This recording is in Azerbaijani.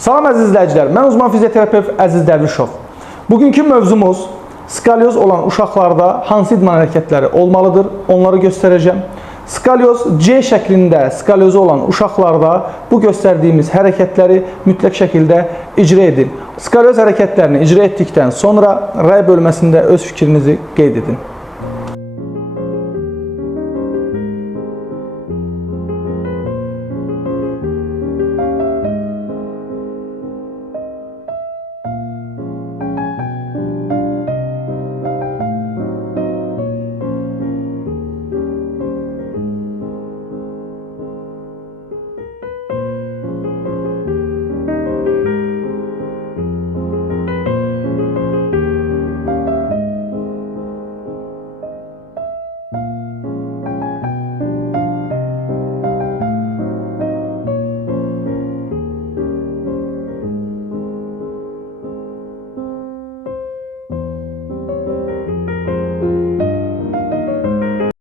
Salam əziz izləyicilər, mən uzman fizioterapevt Əziz Dərvişov. Bugünkü mövzumuz skalyoz olan uşaqlarda hansı idman hərəkətləri olmalıdır, onları göstərəcəm. Skalyoz C şəklində skalyozu olan uşaqlarda bu göstərdiyimiz hərəkətləri mütləq şəkildə icra edin. Skalyoz hərəkətlərini icra etdikdən sonra rəy bölməsində öz fikrinizi qeyd edin.